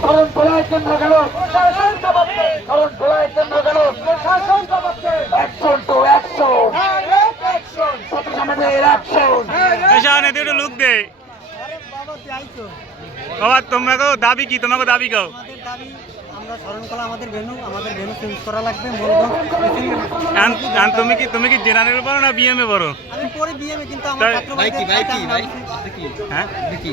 কারণ কেন্দ্র গেল কারণ কেন্দ্র গেল অ্যাকশন টু অ্যাকশন আমাদের অ্যাকশন শাহনে দুটো লুক দে। বাবা তোমাকে দাবি কি? তোমাকে দাবি কাও? আমরা স্মরণকলা আমাদের ভেনু আমাদের ভেনু চেঞ্জ করা লাগবে তুমি কি তুমি কি জেনারেল বড় না বিএমএ বড় আমি পরে বিএমএ কিন্তু আমার ছাত্র ভাই কি ভাই কি ভাই হ্যাঁ? কি?